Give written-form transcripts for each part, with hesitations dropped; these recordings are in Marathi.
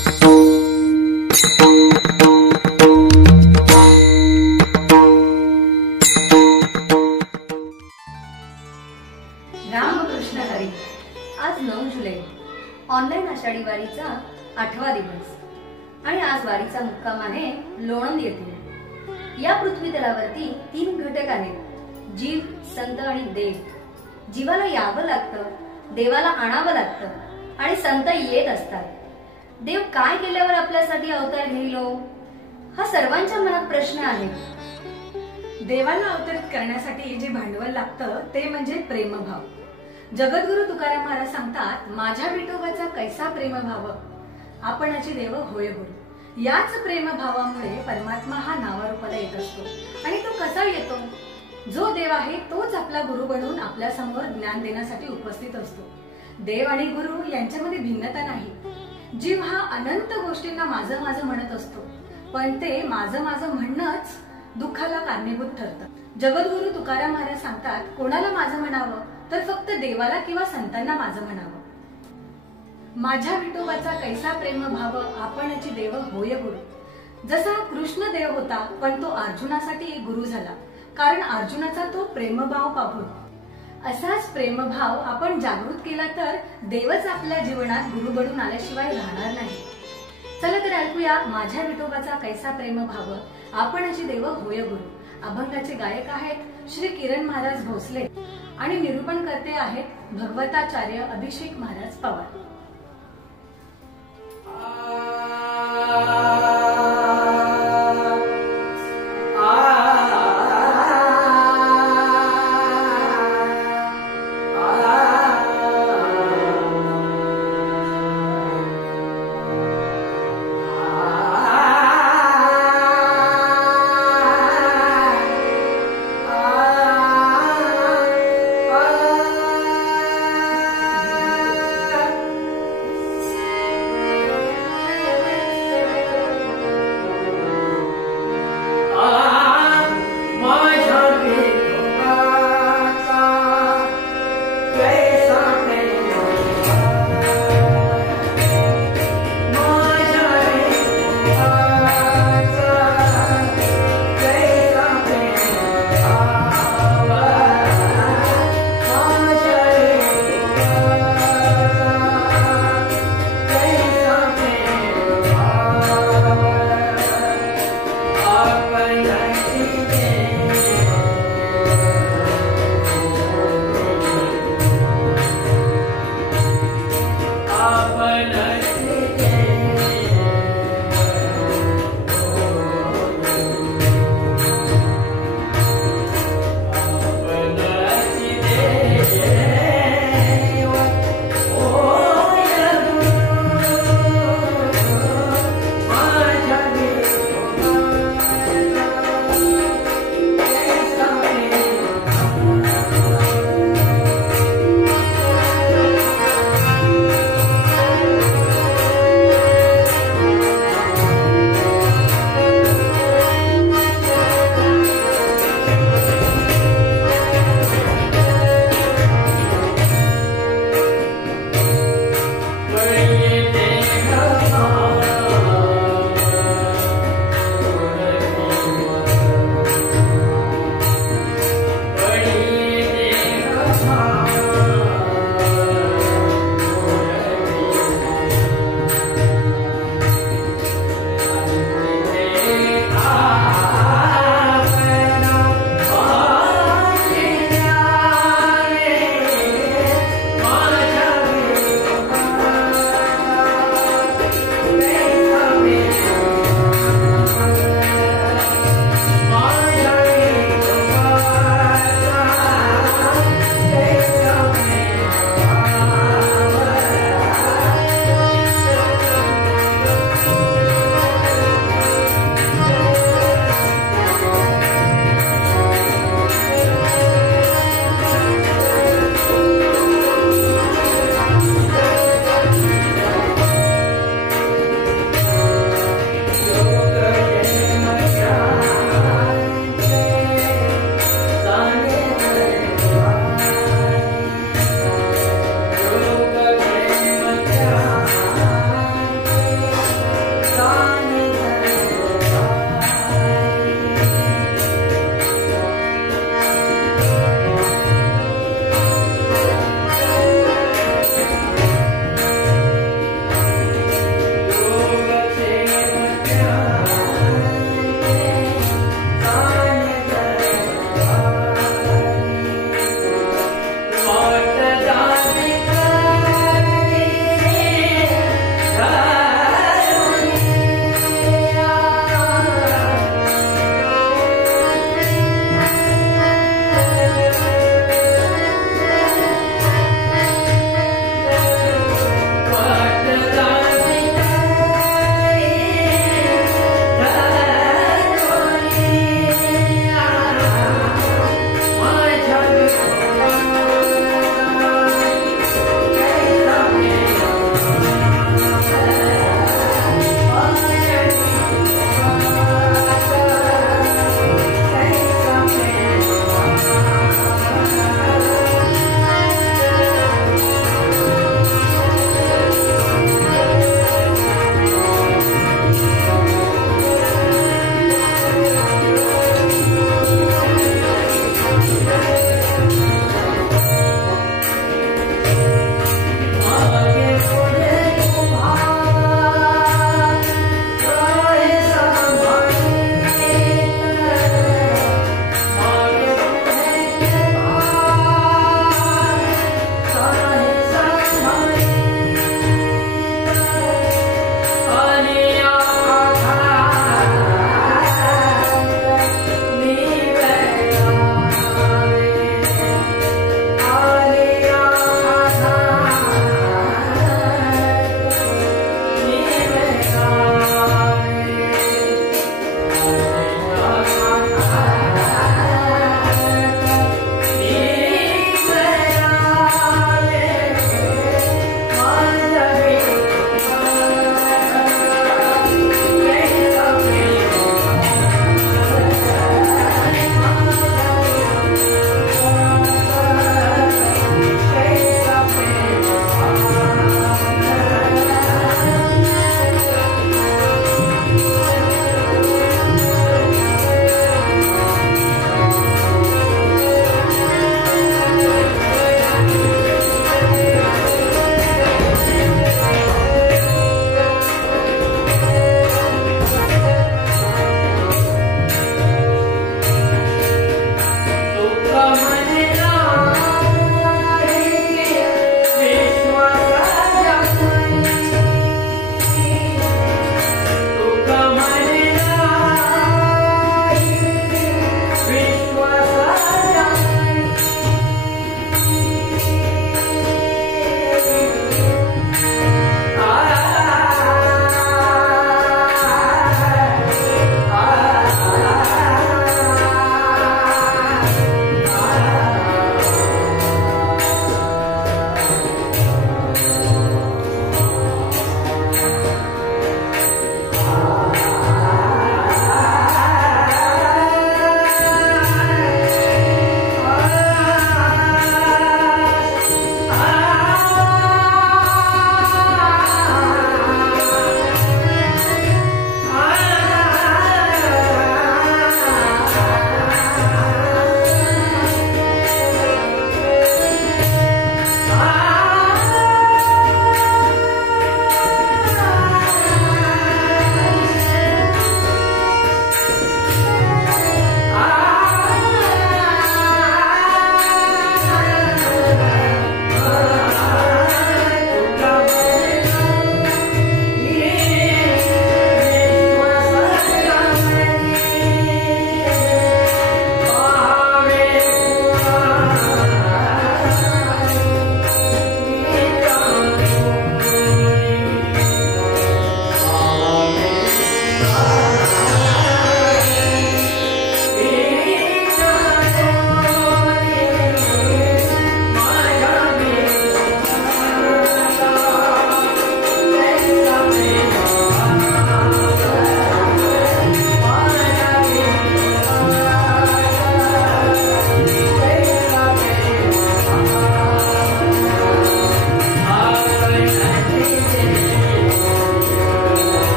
रामकृष्ण हरी. आज 9 जुलै, ऑनलाईन आषाढी वारीचा 8वा दिवस आणि आज वारीचा मुक्काम आहे लोणंद येथे. या पृथ्वी तलावरती 3 घटक आहेत: जीव, संत आणि देव. जीवाला यावं लागतं, देवाला आणावं लागतं आणि संत येत असतात. देव काय केल्यावर आपल्यासाठी अवतार घेईल? हा सर्वांच्या मनात प्रश्न आहे. देवाला अवतरित करण्यासाठी जे भांडवल लागतं ते म्हणजे प्रेमभाव. जगद्गुरु तुकाराम महाराज सांगतात, माझ्या विठोबाचा कैसा प्रेमभाव, आपणाची देव होय गुरु. याच प्रेमभावामुळे परमात्मा हा नावारूपाला येत असतो. आणि तो कसा येतो? जो देव आहे तोच आपला गुरु बनून आपल्या समोर ज्ञान देण्यासाठी उपस्थित असतो. देव आणि गुरु यांच्यामध्ये भिन्नता नाही. जीव हा अनंत गोष्टींना माझं माझं म्हणत असतो, पण ते माझं माझं म्हणणंच दुःखाला कारणीभूत ठरतं. जगद्गुरु तुकाराम महाराज सांगतात, कोणाला माझं म्हणावं तर फक्त देवाला किंवा संतांना माझं म्हणावं. माझ्या विठोबाचा कैसा प्रेम भाव, आपणची देव होय गुरु. जसा कृष्ण देव होता, पण तो अर्जुनासाठी गुरु झाला, कारण अर्जुनाचा तो प्रेमभाव पाहून. असाच प्रेमभाव आपण जागृत केला तर देवच आपल्या जीवनात गुरु बनून आल्याशिवाय राहणार नाही. चला तर ऐकूया माझ्या विठोबाचा कैसा प्रेमभाव, आपणची देव होय गुरु. अभंगाचे गायक आहेत श्री किरण महाराज भोसले आणि निरूपण करते आहेत भगवताचार्य अभिषेक महाराज पवार.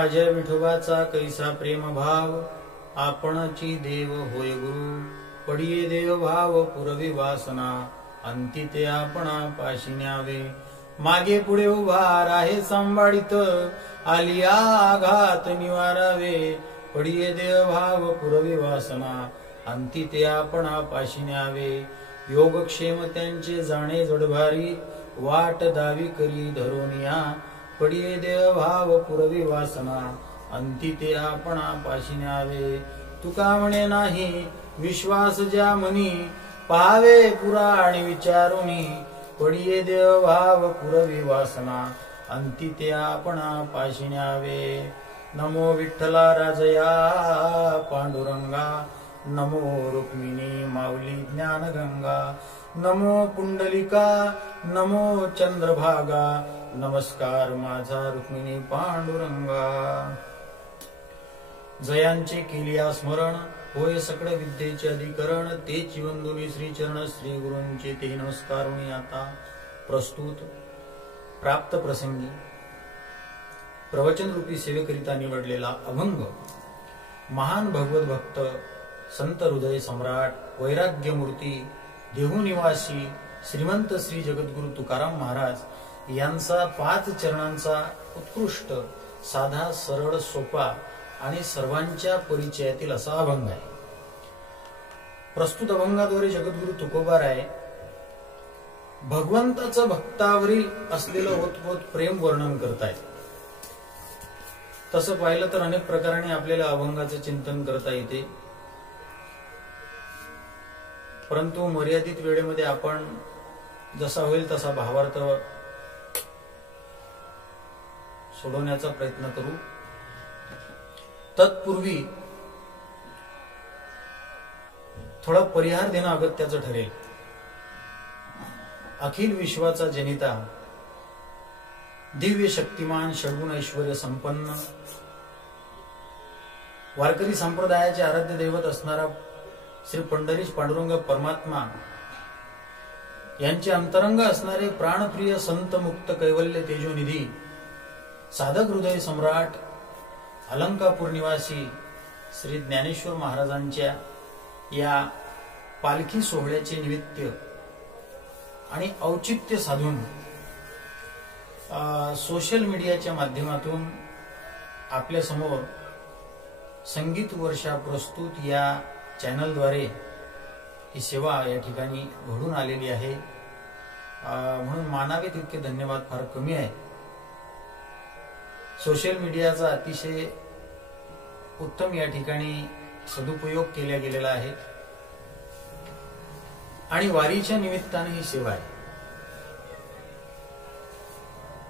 माझ्या विठोबाचा कैसा प्रेम भाव, आपणची देव होय गुरु. पडिये देव भाव पुरवी वासना, अंती ते आपणा पाशी न्यावे. मागे पुढे उभा राहे सांभाळीत, आलिया आघात निवारावे. पडिये देव भाव पुरवी वासना, अंती ते आपणा पाशी न्यावे. योगक्षेम त्यांचे जाणे जडभारी, वाट दावी करी धरोनिया. पडिये देव भाव पुरवी वासना, अंती ते आपणा पाशी न्यावे. तुका म्हणे नाही विश्वास ज्या मनी, पाहावे पुराण विचारुनी. पडिये देव भाव पुरवी वासना, अंती ते आपणा पाशी न्यावे. नमो विठ्ठला राजया पांडुरंगा, नमो रुक्मिणी माऊली ज्ञानगंगा. नमो पुंडलिका, नमो चंद्रभागा, नमस्कार माझा रुक्मिणी पांडुरंगा. जयांचे केलिया स्मरण, होय सकळ विद्येचे अधिकरण. ते चिवंदुनी श्रीचरण श्री गुरूंचे ते नमस्कारुणी. आता प्रस्तुत प्राप्त प्रसंगी प्रवचन रूपी सेवेकरिता निवडलेला अभंग महान भगवत भक्त संत हृदय सम्राट वैराग्य मूर्ती देहू निवासी श्रीमंत श्री जगद्गुरु तुकाराम महाराज यांचा 5 चरणांचा उत्कृष्ट साधा सरळ सोपा आणि सर्वांच्या परिचयातील असा अभंग आहे. प्रस्तुत अभंगाद्वारे जगद्गुरु तुकोबाराय भगवंताचं भक्तावरील असलेलं ओतप्रोत प्रेम वर्णन करतायत. तसं पाहिलं तर अनेक प्रकाराने आपल्याला अभंगाचं चिंतन करता येते, परंतु मर्यादित वेळेमध्ये आपण जसा होईल तसा भावार्थ सोडवण्याचा प्रयत्न करू. तत्पूर्वी थोडा परिहार देणं अगत्याचं ठरेल. अखिल विश्वाचा जनिता दिव्य शक्तिमान षड्गुण ऐश्वर्य संपन्न वारकरी संप्रदायाचे आराध्य दैवत असणारा श्री पंढरीश पांडुरंग परमात्मा यांचे अंतरंग असणारे प्राणप्रिय संत मुक्त कैवल्य तेजोनिधी साधक हृदय सम्राट अलंकापूर निवासी श्री ज्ञानेश्वर महाराजांच्या या पालखी सोहळ्याचे निमित्त आणि औचित्य साधून सोशल मीडियाच्या माध्यमातून आपल्या समोर संगीत वर्षा प्रस्तुत या चॅनलद्वारे ही सेवा या ठिकाणी घडून आलेली आहे. म्हणून मानावे तितके धन्यवाद फार कमी आहे. सोशल मीडियाचा अतिशय उत्तम या ठिकाणी सदुपयोग केला गेलेला आहे आणि वारीच्या निमित्ताने ही सेवा आहे.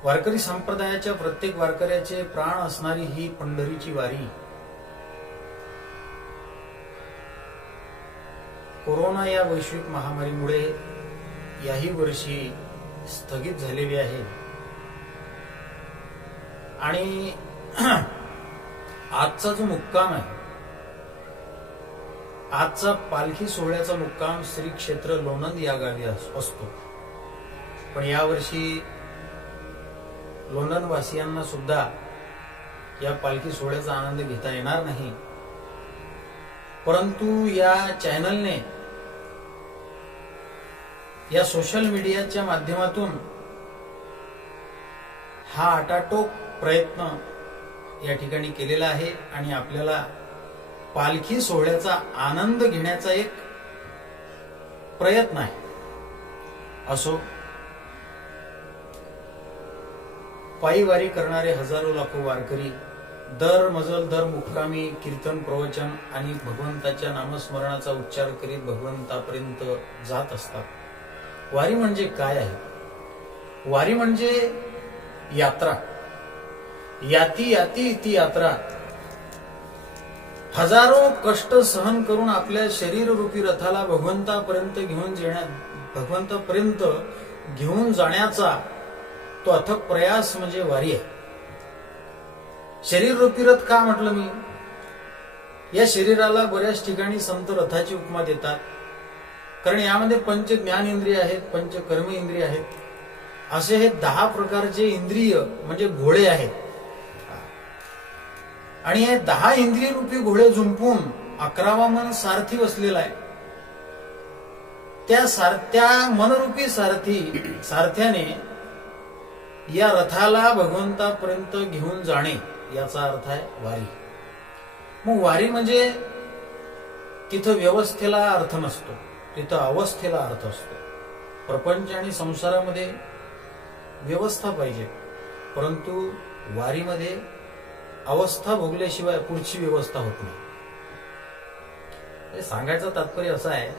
वारकरी संप्रदायाच्या प्रत्येक वारकऱ्याचे प्राण असणारी ही पंढरीची वारी कोरोना या वैश्विक महामारीमुळे याही वर्षी स्थगित झालेली आहे आणि आजचा जो मुक्काम आहे, आजचा पालखी सोहळ्याचा मुक्काम श्री क्षेत्र लोणंद या गावी असतो. पण यावर्षी लोणंद वासियांना सुद्धा या पालखी सोहळ्याचा आनंद घेता येणार नाही, परंतु या चॅनलने या सोशल मीडियाच्या माध्यमातून हा आटाटोप प्रयत्न या ठिकाणी केलेला आहे आणि आपल्याला पालखी सोहळ्याचा आनंद घेण्याचा एक प्रयत्न आहे. असो, पायी वारी करणारे हजारो लाखो वारकरी दर मजल दर मुक्कामी कीर्तन प्रवचन आणि भगवंताच्या नामस्मरणाचा उच्चार करीत भगवंतापर्यंत जात असतात. वारी म्हणजे काय आहे? वारी म्हणजे यात्रा. याती याती ती यात्रा. हजारो कष्ट सहन करून आपल्या शरीर रूपी रथाला भगवंतापर्यंत घेऊन जाण्याचा तो अथक प्रयास म्हणजे वारी आहे. शरीर रूपी रथ का म्हटलं मी? या शरीराला बऱ्याच ठिकाणी संत रथाची उपमा देतात, कारण यामध्ये पंच ज्ञानेंद्रिय आहेत, पंच कर्म इंद्रिय आहेत. असे हे 10 प्रकारचे इंद्रिय म्हणजे घोडे आहेत. आणि हे 10 इंद्रिय रूपी घोडे जुंपून 11वा मन सारथी बसलेला आहे. त्या मनरूपी सारथ्याने या रथाला भगवंतापर्यंत घेऊन जाणे याचा अर्थ आहे वारी. मग वारी म्हणजे तिथं व्यवस्थेला अर्थ नसतो, तिथं अवस्थेला अर्थ असतो. प्रपंच आणि संसारामध्ये व्यवस्था पाहिजे, परंतु वारीमध्ये अवस्था भोगल्याशिवाय पुढची व्यवस्था होत नाही. सांगायचं तात्पर्य असं आहे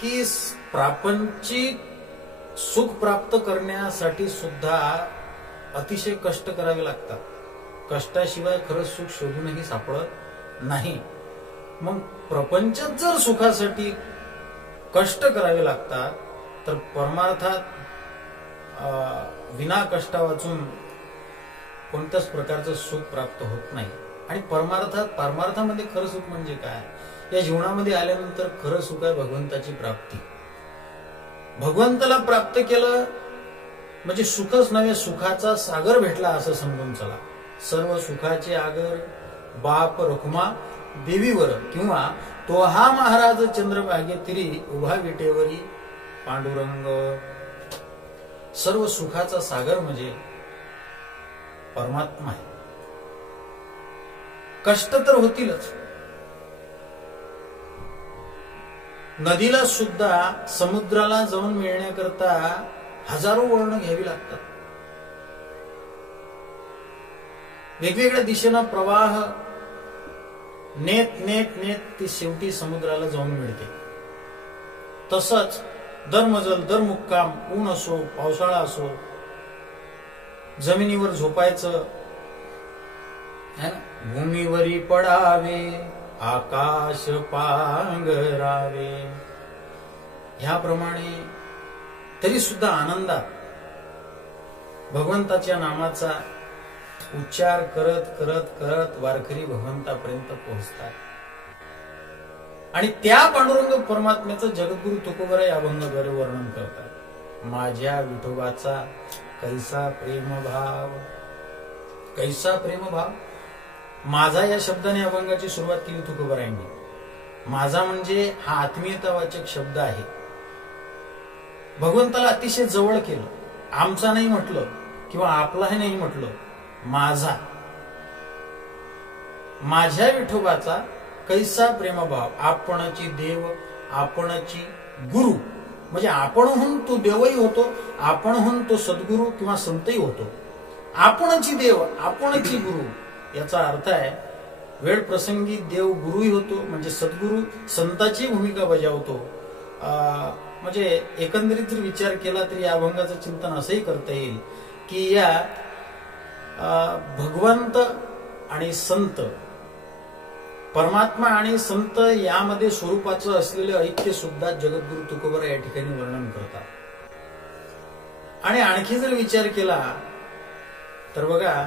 की प्रापंचिक सुख प्राप्त करण्यासाठी सुद्धा अतिशय कष्ट करावे लागतात. कष्टाशिवाय खरंच सुख शोधूनही सापडत नाही. मग प्रपंचात जर सुखासाठी कष्ट करावे लागतात तर परमार्थात विना कष्टा वाचून कोणत्याच प्रकारचं सुख प्राप्त होत नाही. आणि परमार्थामध्ये खरं सुख म्हणजे काय? या जीवनामध्ये आल्यानंतर खरं सुख आहे भगवंताची प्राप्ती. भगवंताला प्राप्त केलं म्हणजे सुखच नव्हे, सुखाचा सागर भेटला असं समजून चला. सर्व सुखाचे आगर बाप रखुमा देवीवर, किंवा तो हा महाराज चंद्रभागेतिरी उभा विटेवरी पांडुरंग. सर्व सुखाचा सागर म्हणजे परमात्मा आहे. कष्ट तर होतीलच. नदीला सुद्धा समुद्राला जाऊन मिळण्याकरता हजारो वळणं घ्यावी लागतात. वेगवेगळ्या दिशेनं प्रवाह नेत नेत नेत ती शेवटी समुद्राला जाऊन मिळते. तसंच दरमजल दर मुक्काम, ऊन असो पावसाळा असो, जमिनीवर झोपायचं, भूमीवरी पडावे आकाश पांघरावे, ह्याप्रमाणे तरी सुद्धा आनंदात भगवंताच्या नामाचा उच्चार करत करत करत वारकरी भगवंतापर्यंत पोहोचतात. आणि त्या पांडुरंग परमात्म्याचं जगद्गुरु तुकोबरा या अभंगाद्वारे वर्णन करतात. माझ्या विठोबाचा कैसा प्रेमभाव, कैसा प्रेमभाव. माझा या शब्दाने अभंगाची सुरुवात केली तुकोबरायांनी. माझा म्हणजे हा आत्मीयतावाचक शब्द आहे. भगवंताला अतिशय जवळ केलं. आमचा नाही म्हटलं किंवा आपलाही नाही म्हटलं, माझा. माझ्या विठोबाचा कैसा प्रेमभाव. आपणची देव आपणची गुरु, म्हणजे आपणहून तो देवही होतो, आपणहून तो सद्गुरु किंवा संतही होतो. आपणची देव आपणची गुरु याचा अर्थ आहे वेळ प्रसंगी देव गुरुही होतो, म्हणजे सद्गुरु संताची भूमिका बजावतो. म्हणजे एकंदरीत जर विचार केला तरी या अभंगाचं चिंतन असंही करता येईल की या भगवंत आणि संत, परमात्मा आणि संत यामध्ये स्वरूपाचं असलेलं ऐक्य सुद्धा जगद्गुरु तुकोबरा या ठिकाणी वर्णन करतात. आणि आणखी जर विचार केला तर बघा,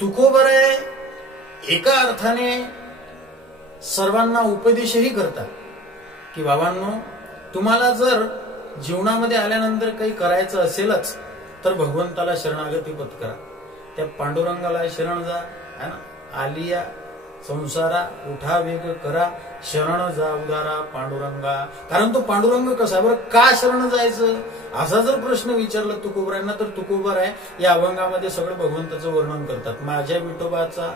तुकोबरा एका अर्थाने सर्वांना उपदेशही करतात की बाबांनो, तुम्हाला जर जीवनामध्ये आल्यानंतर काही करायचं असेलच तर भगवंताला शरणागती पत्करा. त्या पांडुरंगाला शरण जा. आलिया संसारा उठा वेग करा, शरण जा उदारा पांडुरंगा. कारण तो पांडुरंग कसा, बरं का शरण जायचं असा जर प्रश्न विचारला तुकोबरांना तर तुकोबरा या अभंगामध्ये सगळं भगवंताचं वर्णन करतात. माझ्या विठोबाचा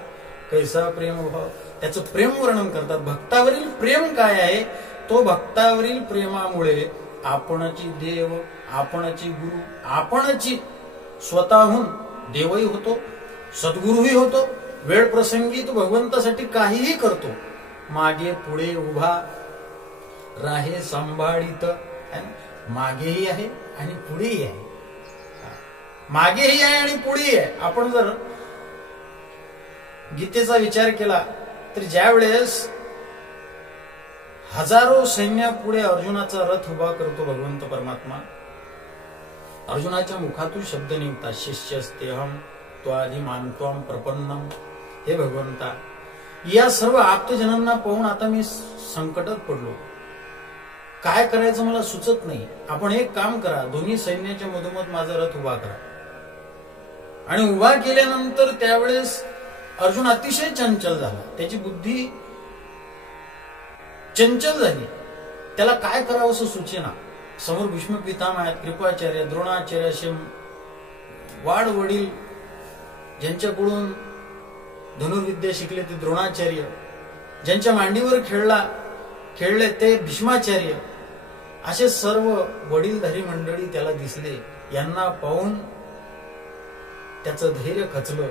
कैसा प्रेमभाव, त्याचं प्रेम वर्णन करतात. भक्तावरील प्रेम काय आहे, तो भक्तावरील प्रेमामुळे आपणची देव आपणची गुरु, आपणची स्वतःहून देवही होतो, सद्गुरूही होतो. वेळ प्रसंगी तो भगवंतासाठी काहीही करतो. मागे पुढे उभा राहे सांभाळीत. मागेही आहे आणि पुढेही आहे. मागेही आहे आणि पुढेही आहे. आपण जर गीतेचा विचार केला तर ज्या वेळेस हजारो सैन्यापुढे अर्जुनाचा रथ उभा करतो भगवंत परमात्मा, अर्जुनाच्या मुखातून शब्द निघतात, शिष्यस्तेहम त्वादि मानत्वाम प्रपन्नम. हे भगवंता, या सर्व आप्तजनांना पाहून आता मी संकटात पडलो. काय करायचं मला सुचत नाही. आपण एक काम करा, दोन्ही सैन्याच्या मधोमध माझा रथ उभा करा. आणि उभा केल्यानंतर त्यावेळेस अर्जुन अतिशय चंचल झाला, त्याची बुद्धी चंचल झाली, त्याला काय करावं असं सुचेना. समोर भीष्म पितामह आहेत, कृपाचार्य, द्रोणाचार्य असे वाड वडील ज्यांच्याकडून धनुर्विद्या शिकले ते द्रोणाचार्य, ज्यांच्या मांडीवर खेळले ते भीष्माचार्य, असे सर्व वडीलधारी मंडळी त्याला दिसले. यांना पाहून त्याचं धैर्य खचलं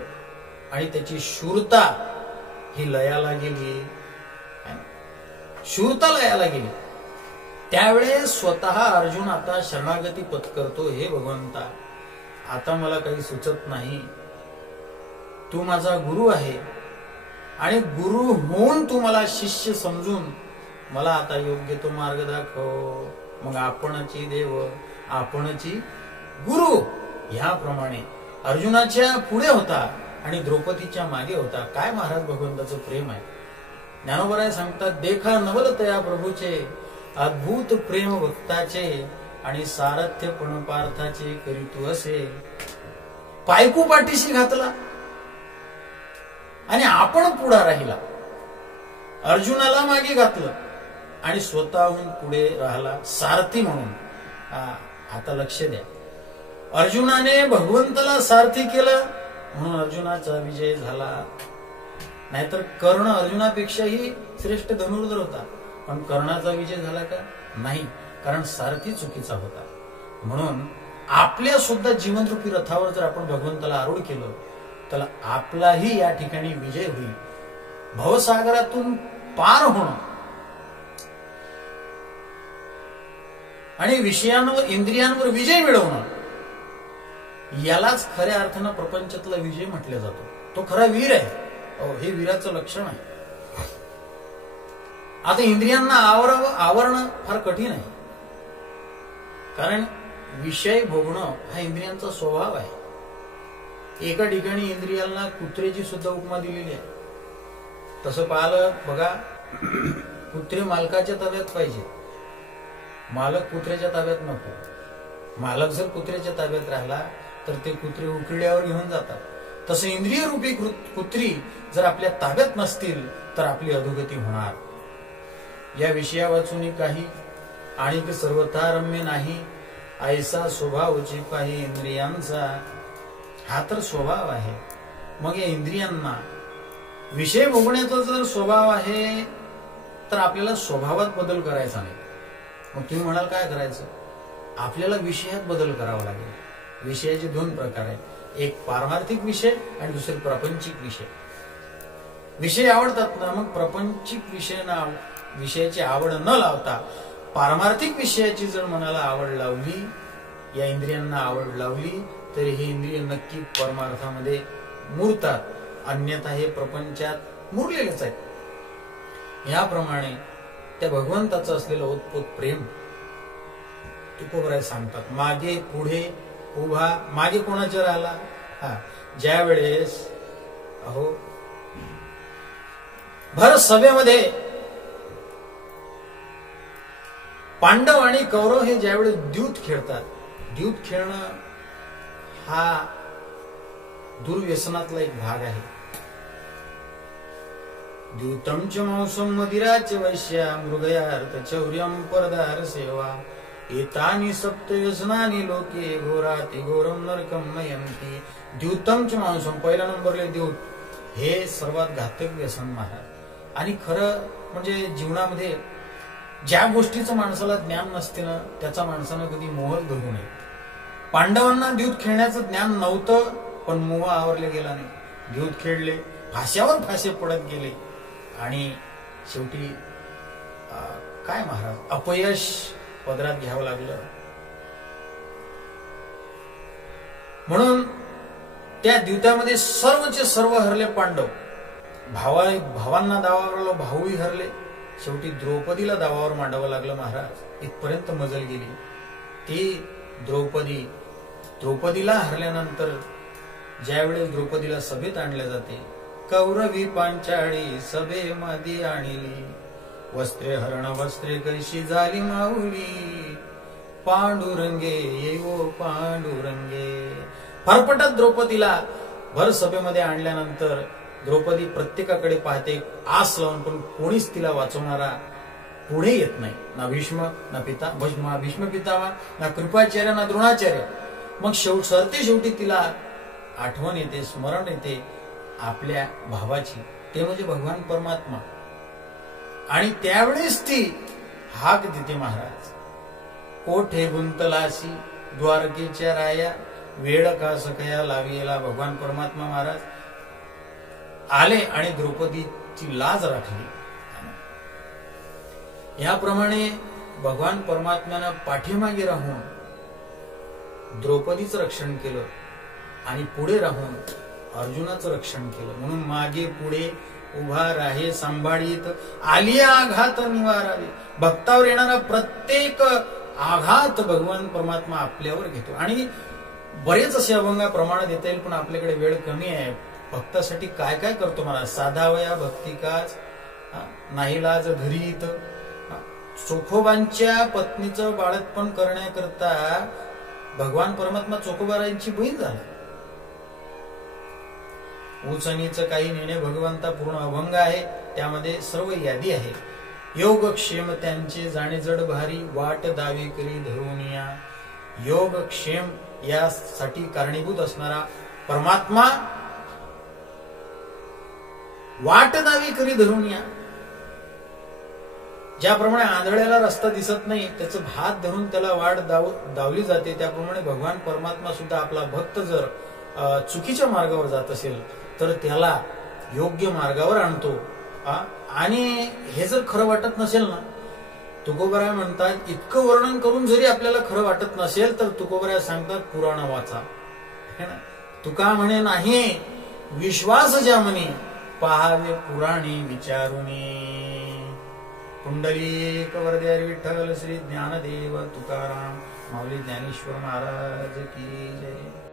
आणि त्याची शूरता ही लयाला गेली. शूरता लयाला गेली. त्यावेळेस स्वतः अर्जुन आता शरणागती पत्करतो. हे भगवंता, आता मला काही सुचत नाही. तू माझा गुरु आहे आणि गुरु होऊन तू मला शिष्य समजून मला आता योग्य तो मार्ग दाखव. मग आपणची देव, आपणची गुरु. याप्रमाणे अर्जुनाच्या पुढे होता आणि द्रौपदीच्या मागे होता. काय महाराज भगवंताचं प्रेम आहे. ज्ञानोबराय सांगतात, देखा नवलतया प्रभूचे, अद्भुत प्रेम भक्ताचे आणि सारथ्यपण पार्थाचे करीतू असे. पायकू पाठीशी घातला आणि आपण पुढे राहिला. अर्जुनाला मागे घातलं आणि स्वतःहून पुढे राहिला सारथी म्हणून. आता लक्ष द्या, अर्जुनाने भगवंताला सारथी केलं म्हणून अर्जुनाचा विजय झाला. नाहीतर कर्ण अर्जुनापेक्षाही श्रेष्ठ धनुर्धर होता, पण कर्णाचा विजय झाला का? नाही, कारण सारथी चुकीचा होता. म्हणून आपल्या सुद्धा जीवनरूपी रथावर जर आपण भगवंताला आरूढ केलं तर आपलाही या ठिकाणी विजय होईल. भवसागरातून पार होणं आणि विषयांवर, इंद्रियांवर विजय मिळवणं, यालाच खऱ्या अर्थानं प्रपंचातला विजय म्हटलं जातो. तो खरा वीर आहे. हे वीराचं लक्षण आहे. आता इंद्रियांना आवरणं फार कठीण आहे, कारण विषय भोगणं हा इंद्रियांचा स्वभाव आहे. एका ठिकाणी इंद्रियांना कुत्र्याची सुद्धा उपमा दिलेली आहे. तसं पाहिलं बघा, कुत्रे मालकाच्या ताब्यात पाहिजे, मालक कुत्र्याच्या ताब्यात नको. मालक जर कुत्र्याच्या ताब्यात राहिला तर ते कुत्रे उकिरड्यावर घेऊन जातात. तसं इंद्रिय रूपी कुत्री जर आपल्या ताब्यात नसतील तर आपली अधोगती होणार. या विषया वाचून काही आणि सर्वथा रम्य नाही, ऐसा स्वभावची पाही इंद्रियांचा. हा तर स्वभाव आहे. मग या इंद्रियांना विषय भोगण्याचा जर स्वभाव आहे तर आपल्याला स्वभावात बदल करायचा नाही. मग तुम्ही म्हणाल काय करायचं? आपल्याला विषयात बदल करावा लागेल. विषयाचे दोन प्रकार आहेत, एक पारमार्थिक विषय आणि दुसरे प्रापंचिक विषय. विषय आवडतात ना, मग प्रापंचिक विषयाची आवड न लावता पारमार्थिक विषयाची जर मनाला आवड लावली, या इंद्रियांना आवड लावली, तर हे इंद्रिय नक्की परमार्थामध्ये मुरतात. अन्यथा हे प्रपंचात मुरलेलेच आहेत. याप्रमाणे त्या भगवंताचं असलेलं ओतप्रोत प्रेम तुकोबराय सांगतात. मागे पुढे उभा, मागे कोणाच्या राहिला? ज्या वेळेस भर सभेमध्ये पांडव आणि कौरव हे ज्यावेळेस द्यूत खेळतात, द्यूत खेळणं हा दुर्व्यसनातला एक भाग आहे. द्यूतम च मांसम मदिराच वैश्या मृगयार्थ चौर्यम परदार सेवा एतानि सप्त व्यसनानि लोके घोराति घोरम नरकम नयंती. द्यूतम च मांसम, पहिला नंबरले द्यूत, हे सर्वात घातक व्यसन महाराज. आणि खरं म्हणजे जीवनामध्ये ज्या गोष्टीचं माणसाला ज्ञान नसते ना, त्याचा माणसानं कधी मोह धरू नये. पांडवांना द्यूत खेळण्याचं ज्ञान नव्हतं, पण मोह आवरले गेला नाही. द्यूत खेळले, फाश्यावर फासे पडत गेले आणि शेवटी काय महाराज, अपयश पदरात घ्यावं लागलं. म्हणून त्या द्यूतामध्ये सर्वचे सर्व हरले पांडव. भावांना दावावर भाऊही हरले. शेवटी द्रौपदीला दावावर मांडावं लागलं महाराज. इथपर्यंत मजल गेली. ती द्रौपदीला हरल्यानंतर ज्यावेळेस द्रौपदीला सभेत आणले जाते, कौरवी पांचाळी सभेमध्ये आणली, वस्त्रे हरण वस्त्रे कैशी झाली माऊली, पांडुरंगे येवो पांडुरंगे. फरफटत द्रौपदीला भर सभेमध्ये आणल्यानंतर द्रौपदी प्रत्येकाकडे पाहते आस लावून, पण कोणीच तिला वाचवणारा पुढे येत नाही. ना भीष्म, ना भीष्म पितामह, ना कृपाचार्य, ना द्रोणाचार्य. मग शेवटी तिला आठवण येते, स्मरण येते आपल्या भावाची, ते म्हणजे भगवान परमात्मा. आणि त्यावेळेस ती हाक देते, महाराज कोठे गुंतलासी द्वारकेच्या राया, वेळ का सकया लावियला. भगवान परमात्मा महाराज आले आणि द्रौपदीची लाज राखली. याप्रमाणे भगवान परमात्म्यानं पाठीमागे राहून द्रौपदीचं रक्षण केलं आणि पुढे राहून अर्जुनाचं रक्षण केलं. म्हणून मागे पुढे उभा राहे सांभाळीत, आली आघात निवारावे. भक्तावर येणारा प्रत्येक आघात भगवान परमात्मा आपल्यावर घेतो. आणि बरेच असे अभंगा प्रमाण देता येईल, पण आपल्याकडे वेळ कमी आहे. भक्तासाठी काय काय करतो मला, साधावया भक्तिकाच नाही लाज धरीत. चोखोबांच्या पत्नीचं बाळतपण करण्याकरता भगवान परमात्मा चोखोबारांची बहीण झाला. उचनीचं काही नेणे भगवंता पूर्ण अभंग आहे, त्यामध्ये सर्व यादी आहे. योगक्षेम त्यांचे जाणे जड भारी, वाट दावी करी धरुनिया. योगक्षेम यासाठी कारणीभूत असणारा परमात्मा वाट दावी करी धरुनिया. ज्याप्रमाणे आंधळ्याला रस्ता दिसत नाही, त्याचं भात धरून त्याला वाट दावली जाते, त्याप्रमाणे भगवान परमात्मा सुद्धा आपला भक्त जर चुकीच्या मार्गावर जात असेल तर त्याला योग्य मार्गावर आणतो. आणि हे जर खरं वाटत नसेल ना, तुकोबराय म्हणतात, इतकं वर्णन करून जरी आपल्याला खरं वाटत नसेल तर तुकोबराय सांगतात पुराण वाचा. तुका म्हणे नाही विश्वास ज्या म्हणे, पहावे पुराणी विचारुनी. पुंडलिक वरदे विठ्ठल श्री ज्ञानदेव तुकाराम माऊली ज्ञानेश्वर महाराज की जय.